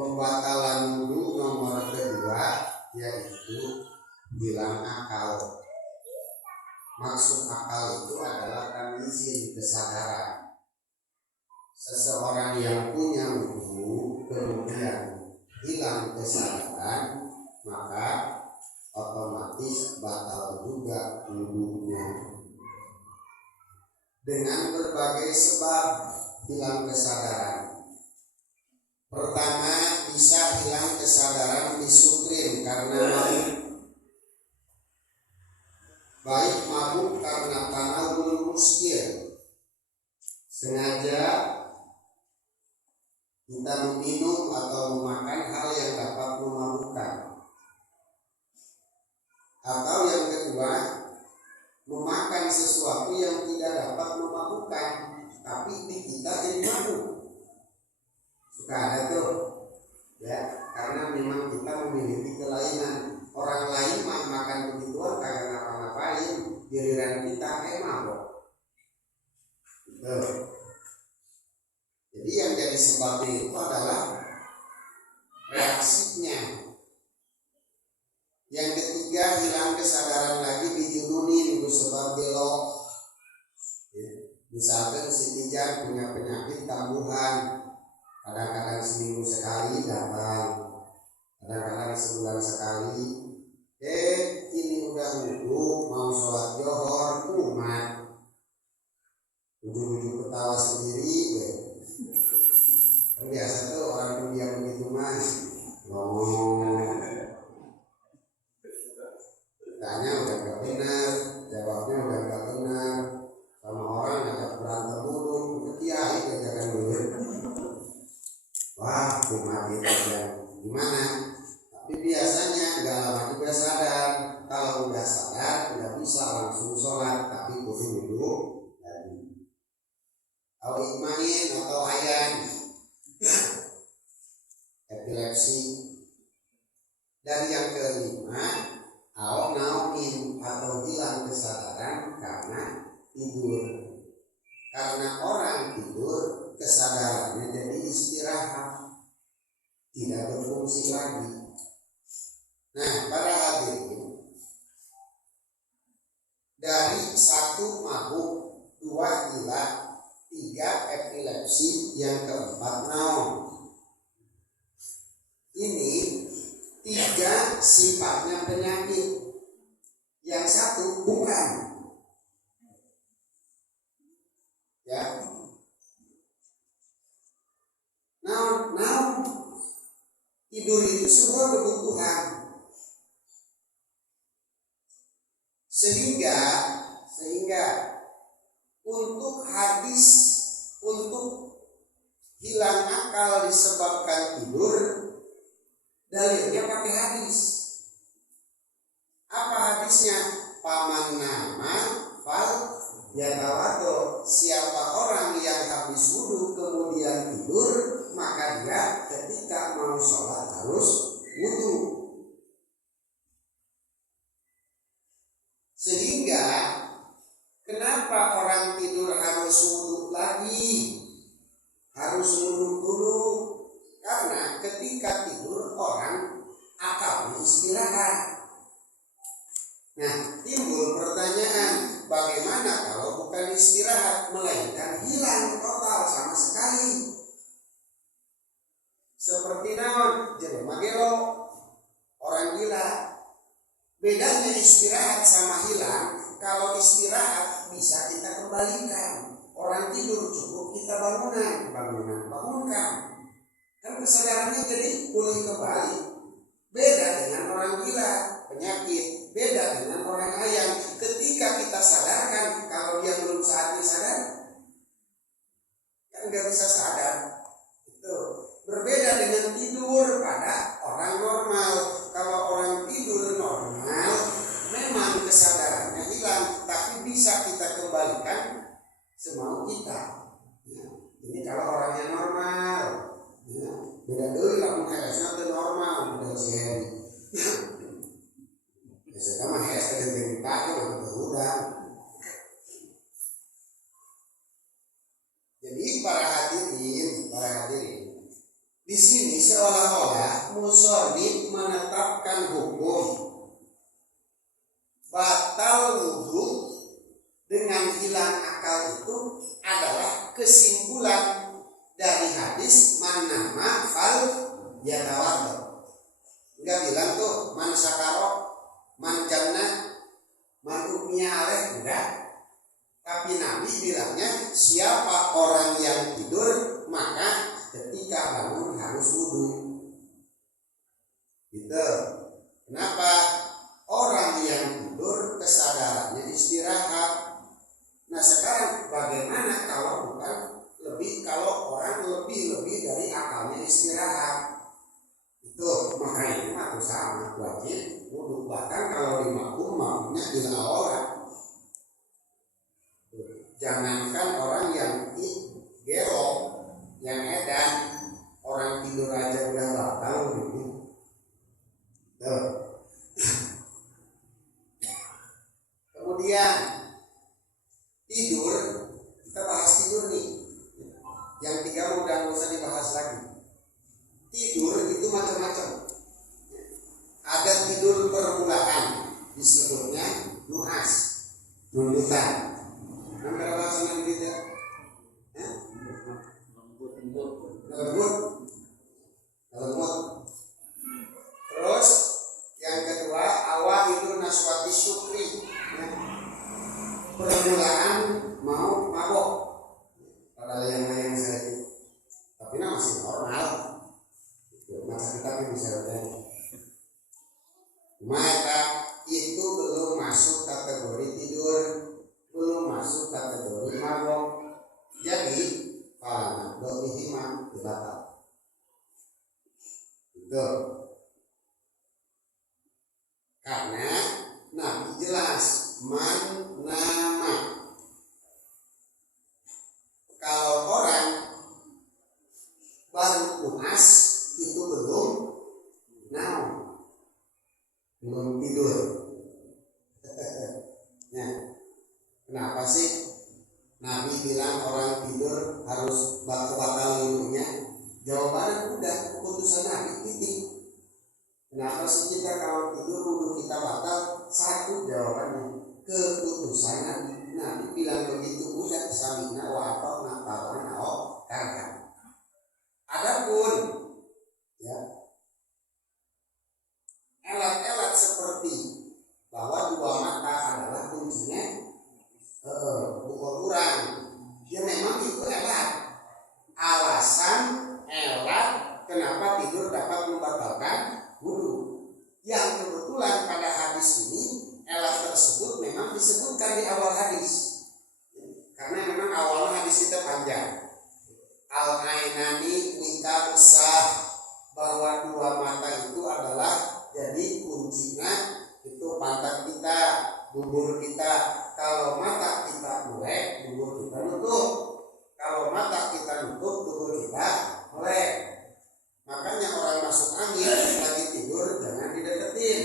Pembatalan wudu nomor kedua yaitu hilang akal. Maksud akal itu adalah tamyizin, kesadaran. Seseorang yang punya wudu kemudian hilang kesadaran, maka otomatis batal juga wudunya. Dengan berbagai sebab hilang kesadaran. Pertama, bisa hilang kesadaran disukrin karena mabuk. Baik mabuk karena tanawul muskir, sengaja kita meminum atau memakan hal yang dapat memabukkan. Atau yang kedua, memakan sesuatu yang tidak dapat memabukkan, tapi kita jadi mabuk. Suka ada tuh, ya, karena memang kita memiliki kelainan. Orang lain makan begituan kagak ngapa-ngapain, giliran kita mabuk. Tuh. Jadi yang jadi sebabnya itu adalah reaksinya. Yang ketiga, hilang kesadaran lagi dijununin sebab belok. Ya. Misalkan si Tijan punya penyakit kambuhan, kadang-kadang seminggu sekali datang, kadang-kadang sebulan sekali. Ini udah wudu mau sholat johor kumat, ujung-ujung ketawa sendiri. Kan biasa tuh orang dunia begitu mas, ngomong. Tanya udah gak benar, jawabnya udah gak benar, sama orang ngajak berantem dulu, ke kiai jangan dulu. Wah, kumat itu ya. Gimana? Tapi biasanya gak lama juga sadar. Kalau udah sadar, udah bisa langsung sholat, tapi kudu dulu lagi. Awikmain atau ayan, epilepsi. Dan yang kelima, naumin atau hilang kesadaran karena tidur. Karena orang tidur, kesadarannya jadi istirahat, tidak berfungsi lagi. Nah, para hadirin, dari 1 mabuk, 2 gila, 3 epilepsi, yang keempat naum. Ini 3 sifatnya penyakit, yang 1 bukan. Ya, naum tidur itu sebuah kebutuhan, sehingga untuk hadis untuk hilang akal disebabkan tidur, dalilnya pakai hadis. Apa hadisnya? Paman nama fal yatawato. Siapa orang yang habis wudu kemudian tidur, maka dia ketika mau sholat harus wudu. Sehingga kenapa orang tidur harus wudu lagi? Harus wudu dulu. Karena ketika tidur orang akalnya istirahat. Nah, timbul pertanyaan, bagaimana kalau bukan istirahat melainkan hilang total sama sekali? Seperti naon? Jelema gelo, orang gila. Bedanya istirahat sama hilang, kalau istirahat bisa kita kembalikan. Orang tidur cukup kita bangunkan. Kan kesadarannya jadi pulih kembali. Beda dengan orang gila, penyakit. Beda dengan orang ayam. Ketika kita sadarkan, kalau dia belum saatnya sadar, kan nggak bisa sadar. Itu berbeda dengan tidur pada orang normal. Kalau orang tidur normal, memang kesadarannya hilang, tapi bisa kita kembalikan semau kita. Ya, ini kalau orangnya normal. Ya, beda dulu lamun heresna teu normal, beda si Heri. Biasanya mah heres teu pake udah. Jadi para hadirin, di sini seolah-olah bilang tuh man sakaro, man jannah, man ukmiya aleh, enggak. Tapi Nabi bilangnya siapa orang yang tidur maka ketika bangun harus wudu. Gitu. Kenapa? Orang yang tidur kesadarannya istirahat. Nah sekarang bagaimana kalau kalau orang lebih dari akalnya istirahat? Itu makanya itu sama wajib wudu. Bahkan kalau di makmum makmumnya bila awal. Jangankan orang yang gerok, yang edan, orang tidur aja udah batal gitu. Kemudian tidur, kita bahas tidur nih. Yang 3 udah nggak usah dibahas lagi. Tidur itu macam-macam. Ada tidur permulaan, disebutnya nuas, nundukan. Namanya bahasa yang beda. Lembut. Terus yang kedua awal itu naswati syukri. Permulaan mau mabok. Padahal yang lain saya tapi masih normal. Masa kita bisa berjalan. Maka itu belum masuk kategori tidur, belum masuk kategori mabok. Jadi kalau doa himam dibatal. Itu karena Nabi jelas man nama. Kalau orang baru puas itu belum tidur. Nah, kenapa sih Nabi bilang orang tidur harus batal ilmunya? Jawabannya udah keputusan Nabi titik. Kenapa sih kita kalau tidur wudu kita batal? Satu jawabannya keputusan Nabi. Nabi bilang begitu udah samina wa ata'na tawana karena. Adapun ya elat-elat seperti bahwa 2 mata adalah kuncinya kurang. Ya memang itu elat. Alasan elat kenapa tidur dapat membatalkan wudu. Yang kebetulan pada hadis ini elat tersebut memang disebutkan di awal hadis. Karena memang awalnya hadis itu panjang. Al-ainani wika usah, bahwa 2 mata itu adalah jadi kuncinya itu pantat kita, dubur kita. Kalau mata kita melek, dubur kita nutup. Kalau mata kita nutup, dubur kita melek. Makanya orang masuk angin lagi tidur jangan dideketin.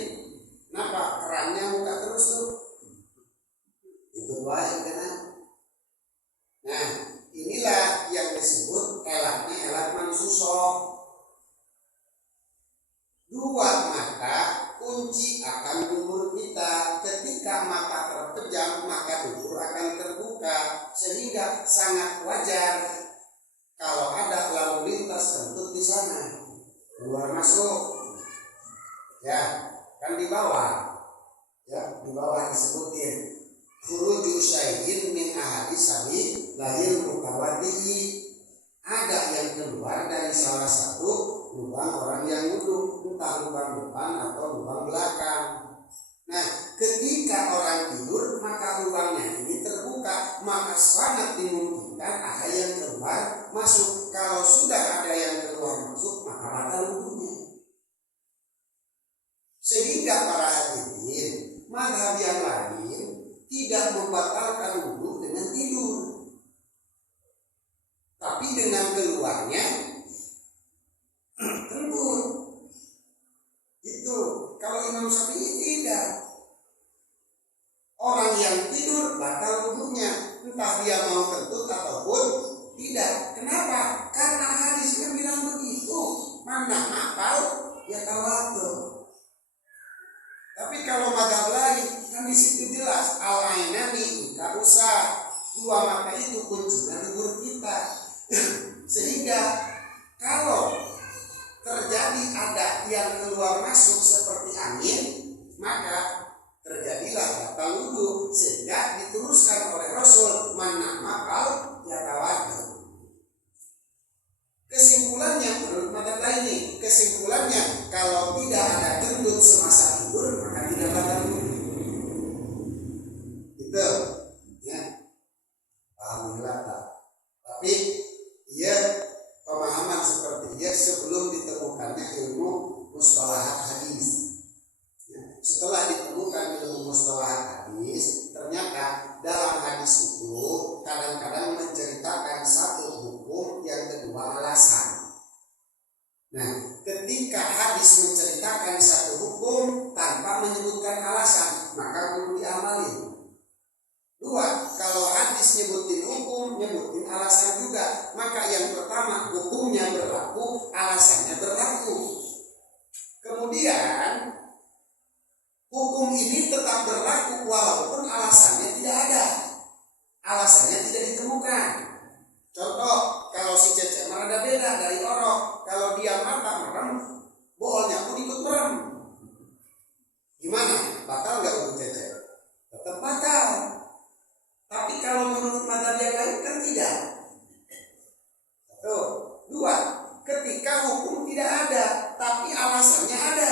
Kenapa? Kerannya buka terus tuh. Itu baik kan? Nah, inilah yang disebut elatnya elat mansusoh. 2 mata kunci akan dubur kita. Ketika mata terpejam maka dubur akan terbuka, sehingga sangat wajar kalau ada lalu lintas kentut di sana, keluar masuk. Ya, kan di bawah. Ya, di bawah disebutin khuruju syai'in min ahadis sabi lahir mutawadi. Ada yang keluar dari salah satu lubang orang yang wudu, entah lubang depan atau lubang belakang. Nah, ketika orang tidur maka lubangnya ini terbuka, maka sangat dimungkinkan ada yang keluar masuk. Kalau sudah ada yang keluar masuk maka batal wudunya. Sehingga para hadirin, mazhab yang lain tidak membatalkan wudu dengan tidur, tapi dengan keluarnya kentut. Itu kalau Imam Syafi'i tidak. Orang yang tidur batal wudunya, entah dia mau kentut ataupun tidak. Kenapa? Karena hadisnya bilang begitu. Mana hafal ya tawadhu. Tapi kalau mazhab lain kan di situ jelas al-ainani enggak usah. 2 mata itu kuncinya dubur kita. Sehingga kalau terjadi ada yang keluar masuk kemudian hukum ini tetap berlaku walaupun alasannya tidak ada, alasannya tidak ditemukan. Contoh, kalau si Cece merada beda dari Orok, kalau dia mata merem, bolnya pun ikut merem. Gimana? Batal nggak untuk Cece? Tetap batal. Tapi kalau menurut mata dia lain kan tidak. Satu, dua, ketika hukum tidak ada, tapi alasannya ada.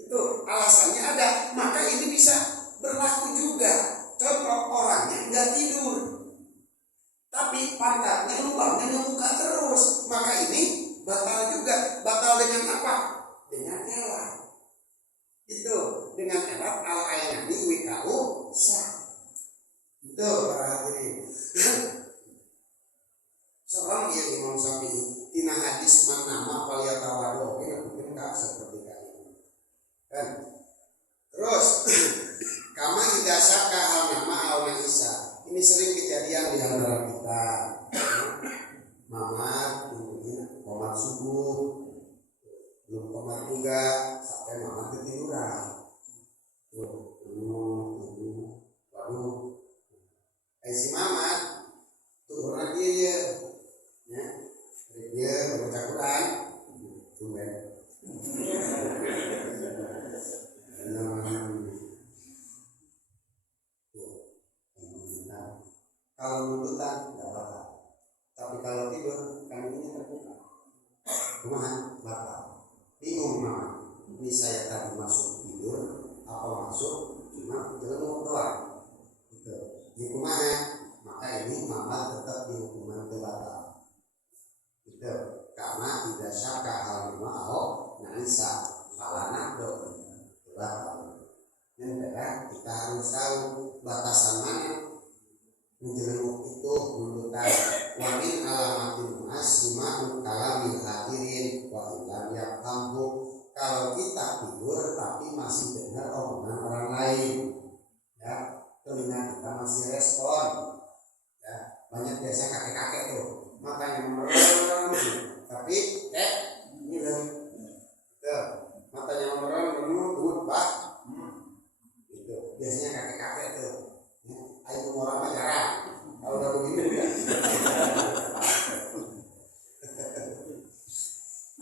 Itu alasannya ada, maka ini bisa berlaku juga. Contoh, orangnya nggak tidur, tapi pantatnya lubangnya ngebuka terus, maka ini batal juga. Batal dengan apa? Dengan elat. Itu dengan elat al-ainani wikau sah. Itu para hadirin. Seorang dia Imam Syafi'i tina hadis man nama falyatawado, mungkin enggak seperti kali kan. Terus kama idza syaka hal nama au isa. Ini sering kejadian di antara kita. Mamat mungkin komat subuh, belum komat juga sampai mamat ketiduran. Lalu si mamat tuh orang dia dia baca Quran, tumben. Kalau nututan nggak batal, tapi kalau tidur kan ini terbuka, rumah batal. Bingung mama, ini saya tadi masuk tidur, apa masuk cuma jelenguk doang, gitu. Di rumah, maka ini mama tetap di hukuman batal. Gitu. Karena tidak syaka hal mau nisa falana do batal. Yang kita harus tahu batasan mana menjelenguk itu mendutan wamin alamatin asima kalamil hadirin wa illam yaqamhu. Kalau kita tidur tapi masih dengar omongan orang lain, ya telinga kita masih respon, ya banyak biasa kakek-kakek tuh matanya merem, tapi ngiler, tuh matanya merem tunggu pak, itu biasanya kakek-kakek tuh. Ayo orang jarang, kalau udah begini ya.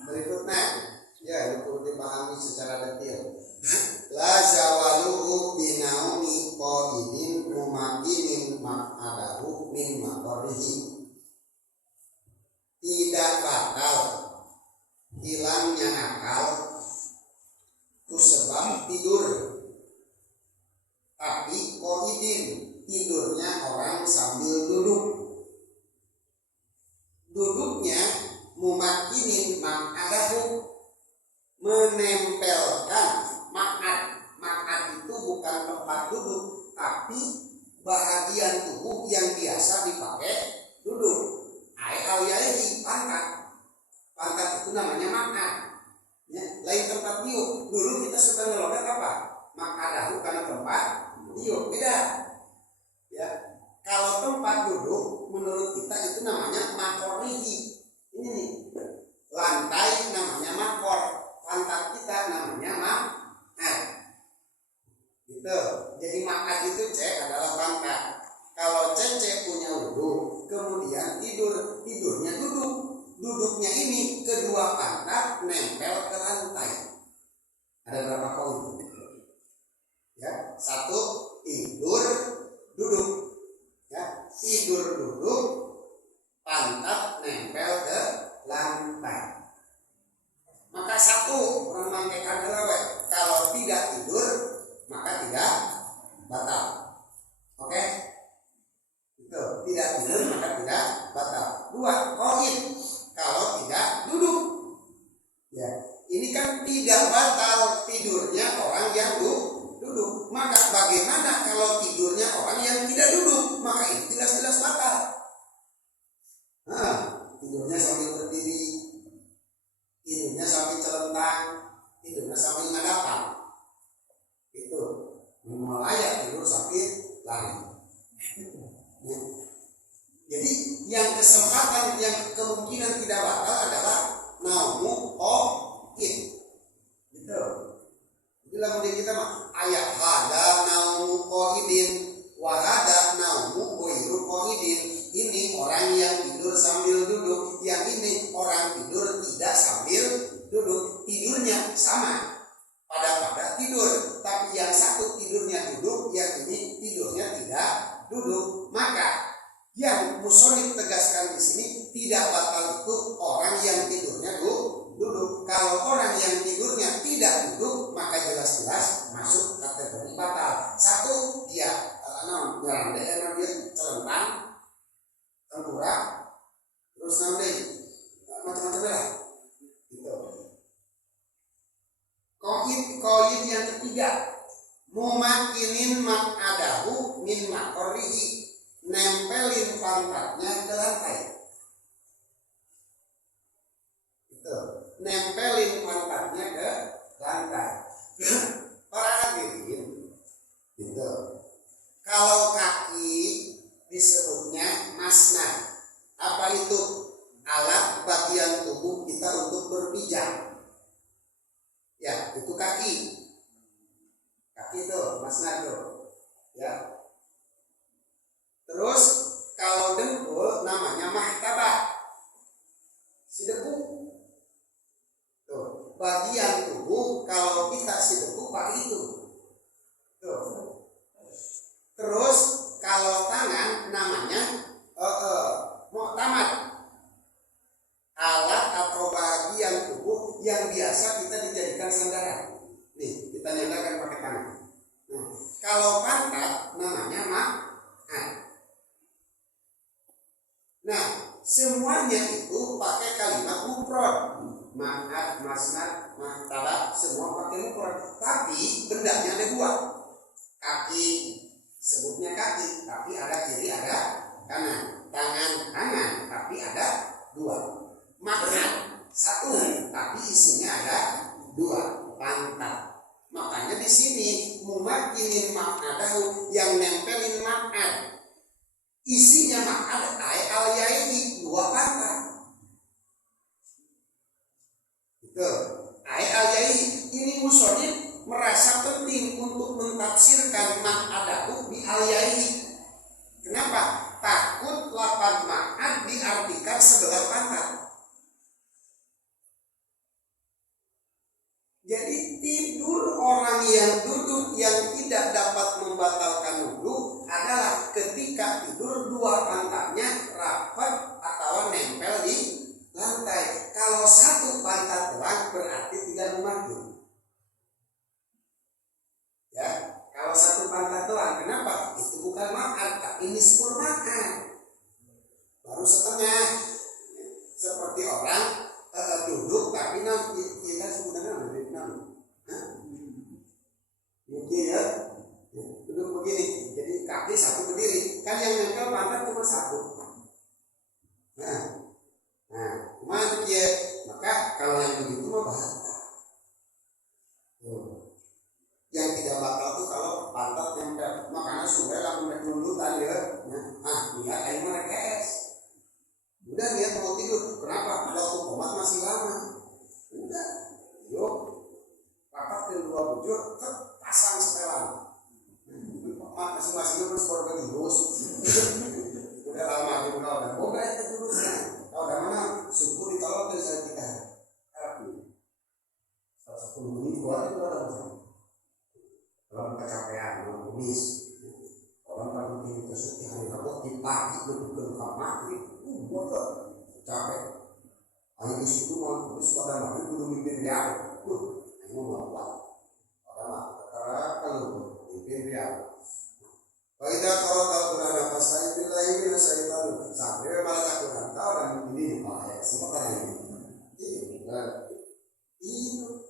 Berikutnya, ya perlu dipahami secara detail. La zawaluhu binaumi qaidin mumakinin maq'adahu min maqarihi. Tidak batal hilangnya akal itu sebab tidur, tapi qaidin tidurnya orang sambil duduk. Duduknya mumakinin maq'adahu, menempelkan maq'ad. Maq'ad itu bukan tempat duduk, tapi bahagian tubuh yang biasa dipakai duduk. Al-yaihi pantat. Pantat itu namanya maq'ad. Ya, lain tempat diuk. Dulu kita suka ngelogat apa? Maq'adahu karena tempat diuk. Beda. Ya, kalau tempat duduk menurut kita itu namanya makorihi. Ini nih, lantai namanya makor, pantat kita namanya maq'ad. Gitu. Jadi maq'ad itu C adalah pantat. Kalau Cece punya wudhu, kemudian tidurnya duduk. Duduknya ini kedua pantat nempel ke lantai. Ada berapa poin? Ya, satu tidur duduk, ya tidur duduk, pantat nempel ke lantai. Maka satu orang mangkekan adalah kalau tidak tidur maka tidak batal. Oke? Itu tidak tidur maka tidak batal. Dua, qaid kalau tidak duduk. Ya, ini kan tidak batal tidurnya orang yang duduk. Maka bagaimana kalau tidurnya orang yang tidak duduk? Maka itu jelas-jelas batal. Nah, tidurnya sambil berdiri, tidurnya sambil celentang, tidurnya sambil ngadapan. Itu melayat tidur sambil lari. Ya. Jadi yang kesempatan yang kemungkinan tidak batal adalah naumu Bila mulai kita mah ayat hada naumu qaidin wa hada naumu ghairu qaidin. Ini orang yang tidur sambil duduk, yang ini orang tidur tidak sambil duduk. Tidurnya sama, pada tidur, tapi yang satu tidurnya duduk, yang ini tidurnya tidak duduk. Maka yang musonif tegaskan di sini, tidak batal itu orang yang tidurnya duduk. Kalau orang yang tidurnya tidak duduk, maka jelas-jelas masuk kategori batal. Satu, dia nyerang daerah, dia celentang, tengkurap, terus nanti macam-macam lah. Gitu. Koin yang ketiga, mumakinin mak'adahu min makorihi, nempelin pantatnya ke lantai. Gitu. Nempelin pantatnya ke lantai. Para hadirin, gitu. Kalau kaki disebutnya masnad. Apa itu? Alat bagian tubuh kita untuk berpijak. Ya, itu kaki. Kaki itu masnad tuh. Ya. Terus kalau dengkul namanya mahtabah. Sidekuk. Tuh, bagian tubuh kalau kita sidekuk pakai itu. Tuh. Terus kalau tangan namanya mu'tamad, alat atau bagian tubuh yang biasa kita dijadikan sandaran. Nih, kita nyandarkan pakai tangan. Nah, kalau pantat namanya ma'ad. Nah, semuanya itu pakai kalimat mufrad. Ma'ad, masnad, mahtabah, semua pakai mufrad. Tapi bendanya ada dua. Kaki sebutnya kaki, tapi ada kiri, ada kanan. Tangan, tangan, tapi ada dua. Makan satu, tapi isinya ada dua. Pantat. Makanya di sini mumakinin mak'adahu, yang nempelin mak'ad. Isinya mak'ad al-yaini, dua pantat. Itu al-yaini. Ini musonif merasa penting untuk mentafsirkan mak'adahu bi al-yaini. Kenapa? Takut lafaz mak'ad diartikan sebelah pantat. Jadi tidur orang yang duduk yang tidak dapat membatalkan wudu adalah ketika tidur dua pantatnya rapat atau nempel di lantai. Kalau satu pantat doang berarti tidak memakai. Ya, kalau satu pantat doang, kenapa? Itu bukan makan, tapi ini 10 makan. Baru setengah. Seperti orang duduk tapi nanti kita sebenarnya begini ya, duduk begini, jadi kaki satu berdiri. Kan yang nempel pantat cuma satu. Cuma ya, maka kalau yang begitu mah batal. Yang tidak batal itu kalau pantat nempel. Makanya sudah langsung menundutan ya. Lihat air mana KS. Udah dia mau tidur. Kenapa? Waktu komat masih lama. Udah, yuk. Pakat ke dua bujur, pasang setelan. Masing-masing terus keluarga terus. Udah lama di udah. Boga itu terusnya. Tahu dari mana? Suku ditolak dari saya kita. 10 menit buat itu ada. Kalau kecapean, mau kumis, orang kalau tinggi tersebut hari Rabu di pagi duduk ke kamar, bodoh, capek. Ayo ke situ mau kumis pada malam dulu mimpin dia, ini mau apa? Kalau mimpin dia. Kita kalau tahu berada pas saya bila ini saya tahu, sampai malah takut tahu dan ini bahaya semua kan ini. Itu.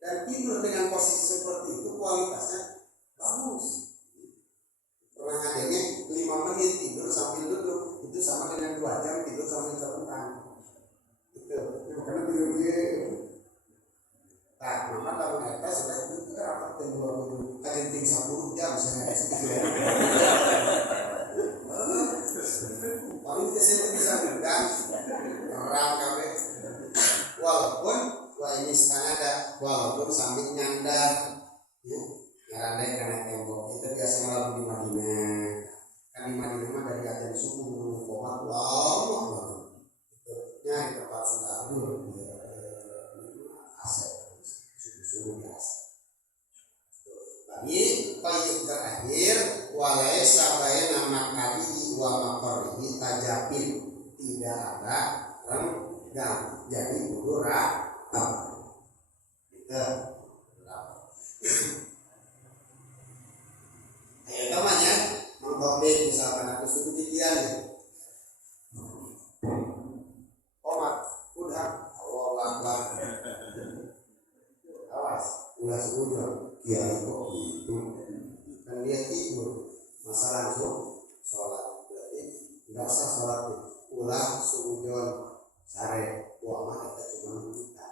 Dan tidur dengan posisi seperti itu kualitasnya bagus. Pernah adanya 5 menit tidur sambil duduk, itu sama dengan 2 jam tidur sambil terlentang. Itu karena tidur dia. Nah, maka tahun atas sudah itu rapat ke 20 kajenting 10 jam saya. Paling kita bisa bilang orang kabeh walaupun wah ini jenis tanada walaupun sambil nyandar ya, ngarandai karena tembok itu biasa lagu di Madinah. Kan di Madinah mah dari adzan subuh menunggu komat lama banget itu nyari tempat sendal aset subuh biasa. Lagi qayyid terakhir walai sabai nama kali wa makarihi tajapin, tidak ada renggang jadi kudu rapat gitu. Ayo namanya mengkopi misalkan aku suruh titian ya komat udah Allah Akbar awas udah seujung kiai kok gitu kan dia tidur masa langsung sholat berarti tidak usah sholat ulah seujung sare mah kita cuma minta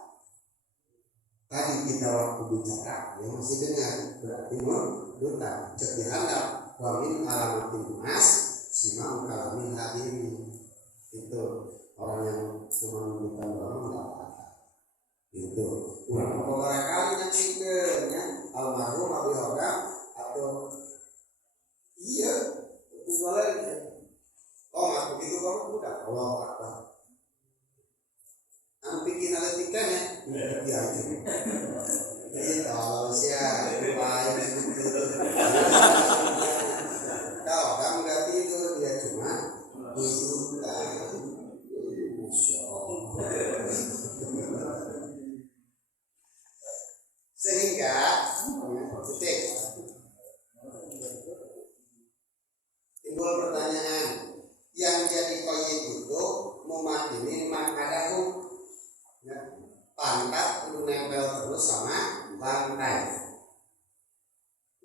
tadi kita waktu bicara yang masih dengar berarti duta cek dihandap wa min alamatin mas sima kalamin hadiri itu orang yang cuma minta doang enggak apa-apa itu urang beberapa kali nyacikeun nya almarhum Abi Hodam atau iya usulan oh aku begitu kamu udah Allah Akbar anu bikin analitikanya ya aja jadi kalau sia lain gitu tahu kamu nggak tidur dia cuma duduk sehingga titik timbul pertanyaan yang jadi qayyid itu mumakinin makadahu ya, pantat itu nempel terus sama lantai.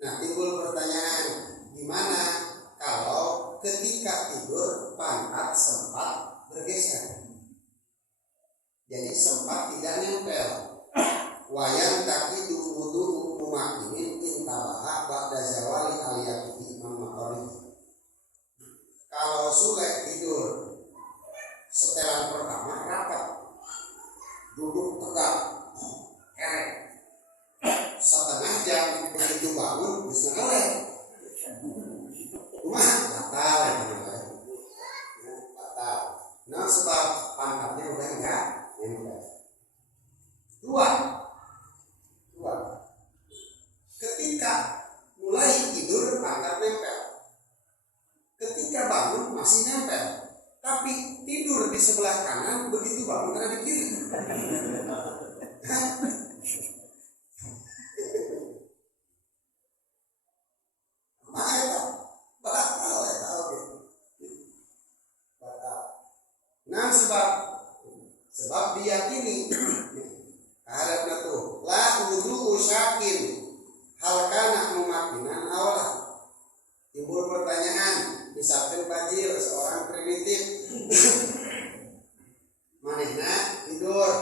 Nah timbul pertanyaan gimana kalau ketika tidur pantat sempat bergeser jadi sempat tidak nempel wayang takidu wudu mumakinin intabaha ba'da zawali aliyatihi mamakori. Kalau Sule tidur setelan pertama rapat duduk tegak kerek setengah jam begitu bangun bisa ngelek rumah batal batal nah sebab pantatnya udah enggak nempel. Dua ketika mulai tidur pantat nempel ketika bangun masih nempel tapi tidur di sebelah kanan begitu bangun karena di kiri batal nah sebab diyakini hadapna tuh la wudu syakin hal kana mumakinan awal. Timbul pertanyaan misalkan Bajil seorang primitif manehna tidur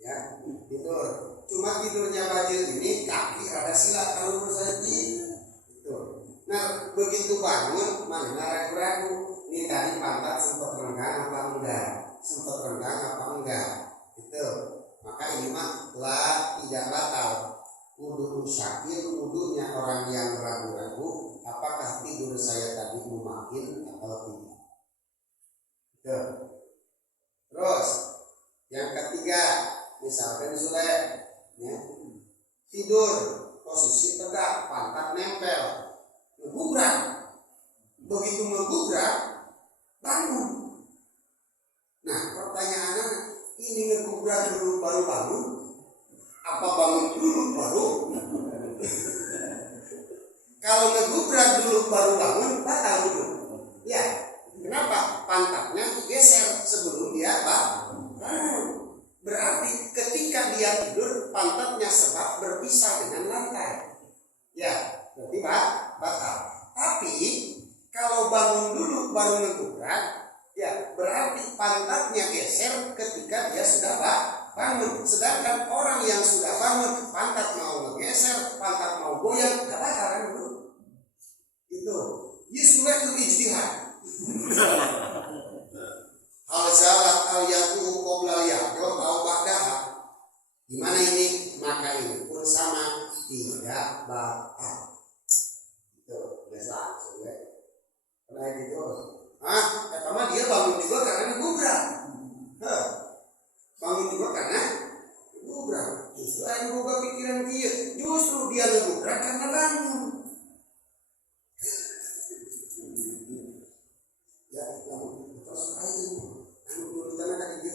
ya tidur cuma tidurnya Bajil ini kaki ada sila kalau bersati itu nah begitu bangun manehna ragu-ragu ini tadi pantat sempat renggang apa enggak itu maka ini mah tidak batal wudu syakir wudunya orang yang ragu-ragu apakah tidur saya tadi mumakin atau tidak. Terus yang ketiga misalkan Sule ya, tidur posisi tegak pantat nempel ngegubrak begitu ngegubrak bangun. Nah pertanyaannya ini ngegubrak dulu baru bangun apa bangun dulu baru kalau ngegubrak dulu baru bangun batal dulu ya kenapa pantatnya geser sebelum dia bangun berarti ketika dia tidur pantatnya sebab berpisah dengan lantai ya berarti batal tapi kalau bangun dulu baru ngegubrak ya berarti pantatnya geser ketika dia sudah bangun sedangkan orang yang sudah bangun pantat mau ngegeser pantat mau goyang gak bakal kan dulu itu yuswa itu ijtihad hal zalat al yaquhu qabla yaqul au ba'daha Gimana ini? Maka ini pun sama, tidak batal. Itu biasa langsung ya. Karena gitu. Pertama dia bangun juga karena digubrak. Bangun juga karena digubrak. Justru yang gubrak pikiran dia. Justru dia digubrak karena bangun. Ya, terus aja. Dulu tanah kaki dia.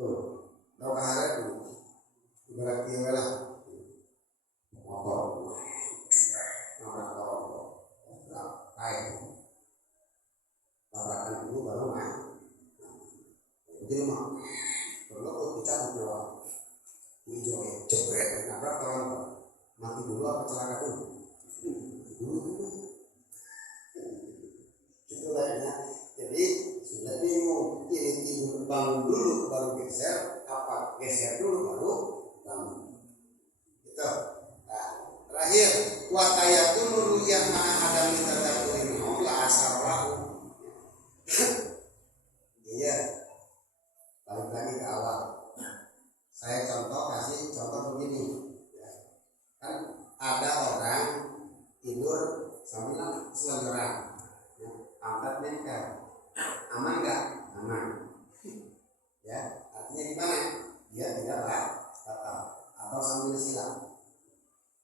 Tuh, tahu kaharet tuh. Ibarat dia lah. Motor. Tabrakan dulu baru main. Jadi mah kalau aku bicara jawab hijau ya jebret nabrak kawan mati dulu apa celaka dulu itu lainnya. Jadi sudah bingung ini tidur bangun dulu baru geser apa geser dulu baru bangun itu. Nah, terakhir watayatun ru'yah ma'a adami tadakurin la asar lahu. Iya, balik lagi ke awal. Saya kasih contoh begini. Kan ada orang tidur sambil selenggeran, angkat nengker, aman nggak? Aman. Ya, artinya gimana? Dia tidak batal. Atau sambil silang,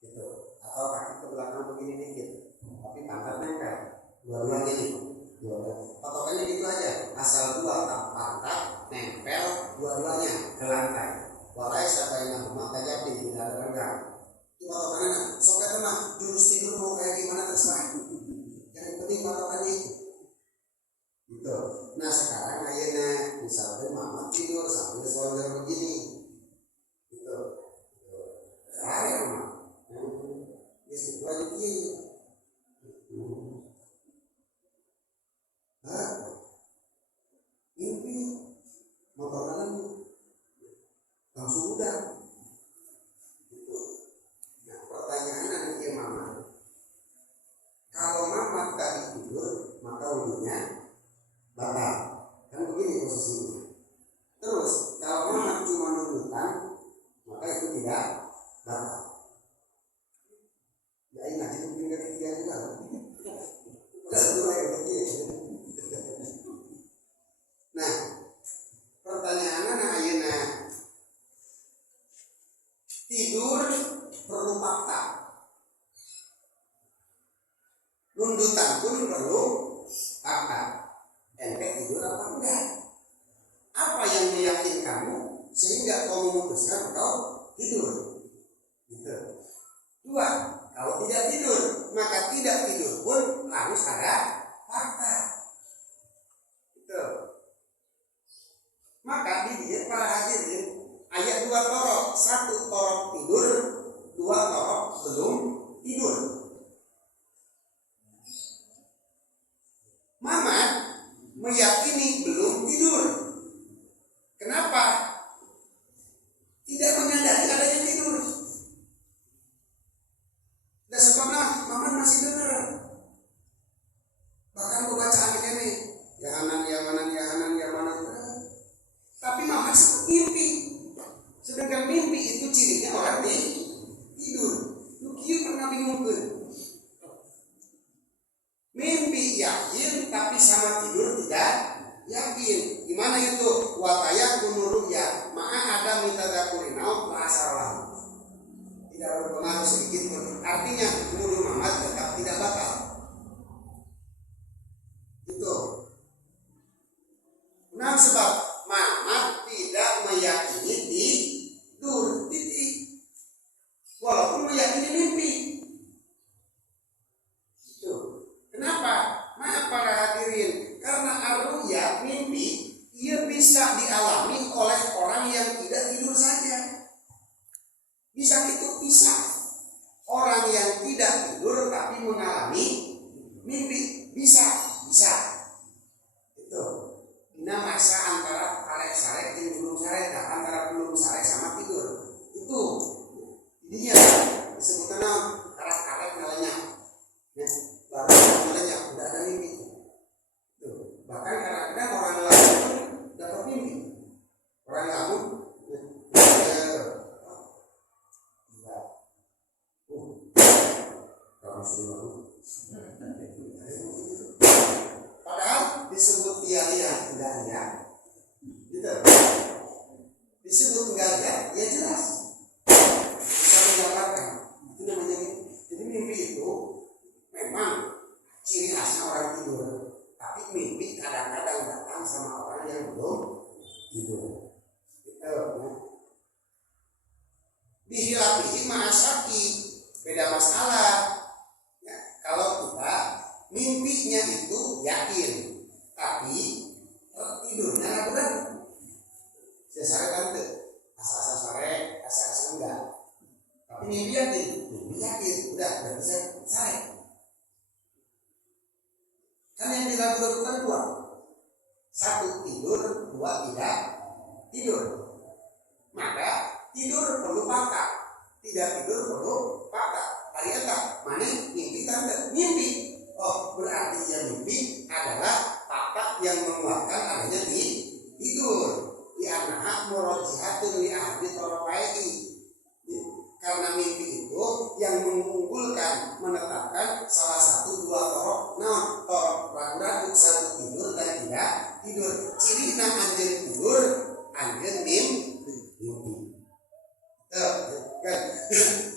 gitu. Atau kaki ke belakang begini dikit, tapi pantat nengker, dua-duanya nih. Patokannya gitu aja, asal dua pantat nempel dua-duanya ke lantai. Walai sabaina maka jadi tidak ada renggang. Itu patokannya. Soalnya mah jurus tidur mau kayak gimana terserah. Yang penting patokannya itu. Gitu. Nah sekarang ayeuna misalnya mama tidur sambil shoulder begini. Gitu. Hari mama. Itu wajib ini. Mimpi motor dalam langsung udah. Nah pertanyaan dari mama, kalau mama tadi tidur maka wudhunya batal, kan begini posisinya. Terus kalau mama cuma nudukan maka itu tidak batal. Ya ingat itu mungkin ketiga juga. Nah, pertanyaannya ayeuna tidur perlu fakta. Nundutan pun perlu fakta. Ente tidur apa enggak? Apa yang meyakinkan kamu sehingga kamu memutuskan atau tidur? Gitu. Dua, kalau tidak tidur, maka tidak tidur pun harus ada fakta. Gitu. Maka di dia para hadirin ayat dua torok, satu torok tidur, dua torok belum tidur. Mama meyakini belum tidur. Kenapa? Tidak menyadari adanya tidur. Dan sebabnya mama masih dengar. Bahkan bacaan ini, ya hanan. Tapi mama sempat mimpi. Sedangkan mimpi itu cirinya orang tidur. Lu kieu pernah bingung kan? Mimpi yakin tapi sama tidur tidak yakin. Gimana itu? Wataya kunuru ya. Ma'a ada mitadakurinau masalah. Tidak berpengaruh sedikit pun. Artinya wudhu mama tetap tidak batal. Itu. Nah sebab mama tidak meyakini tidur, titik. Walaupun meyakini mimpi. Itu. Kenapa? Maaf para hadirin, karena ar-ru'ya mimpi ia bisa dialami oleh orang yang tidak tidur saja. Bisa itu bisa. Orang yang tidak tidur tapi mengalami mimpi bisa. Itu. Nah masa antara sarek dan belum sarek, antara belum sarek sama tidur. Itu. Jadinya disebutnya karet ngalanya. Ya, baru ngalanya udah ada mimpi. Tuh. Bahkan kadang-kadang orang lain dapat mimpi. Orang kamu Padahal disebut iya enggak ya, gitu. Disebut enggak ya jelas. Bisa menggambarkan. Itu namanya mimpi. Jadi mimpi itu memang ciri khasnya orang tidur. Tapi mimpi kadang-kadang datang sama orang yang belum tidur. Gitu. Bihilapihi ma'asaki, beda masalah. Ya, kalau kita mimpinya itu yakin, tapi tidurnya ragu-ragu. Sesare tante, asa-asa sare, asa-asa enggak. Tapi mimpi yakin, udah bisa sare. Kan yang diragu-ragu kan dua. Satu tidur, dua tidak tidur. Maka tidur perlu pakak, tidak tidur perlu pakak. Hari apa? Mana mimpi tante? Mimpi. Oh, berarti yang mimpi adalah pakak yang menguatkan adanya di tidur. Di anak murojihatun li ahdi toropaiki. Karena mimpi itu yang mengunggulkan, menetapkan salah satu dua torok. Nah, torok ragu-ragu, satu tidur dan tidak tidur. Ciri nak anjir tidur, anjir mimpi. Kan,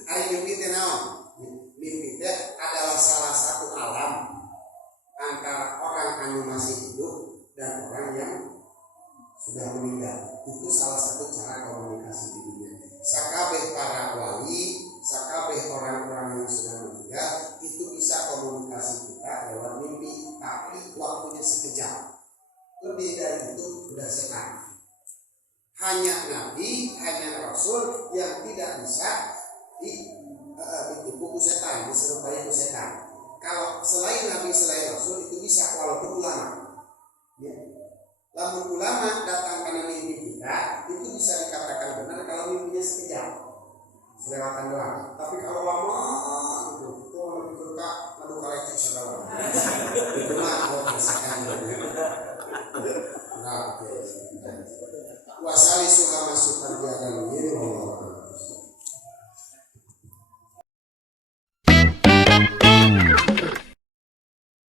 hari mimpi itu naon? Mimpi itu adalah salah satu alam antara orang yang masih hidup dan orang yang sudah meninggal. Itu salah satu cara komunikasi di dunia. Sakabeh para wali, sakabeh orang-orang yang sudah meninggal, itu bisa komunikasi kita lewat mimpi, tapi waktunya sekejap. Lebih dari itu sudah sekali. Hanya Nabi, hanya Rasul yang tidak bisa ditipu setan, diserupai setan. Kalau selain Nabi, selain Rasul itu bisa, walaupun ulama. Ya. Lamun ulama datang karena mimpi kita, itu bisa dikatakan benar kalau mimpinya sekejap, selewatan doang. Tapi kalau lama, itu lebih berkah, lalu kalecik saudara. Itu mah kalau misalkan. Nah, oke. Wasali suha masuk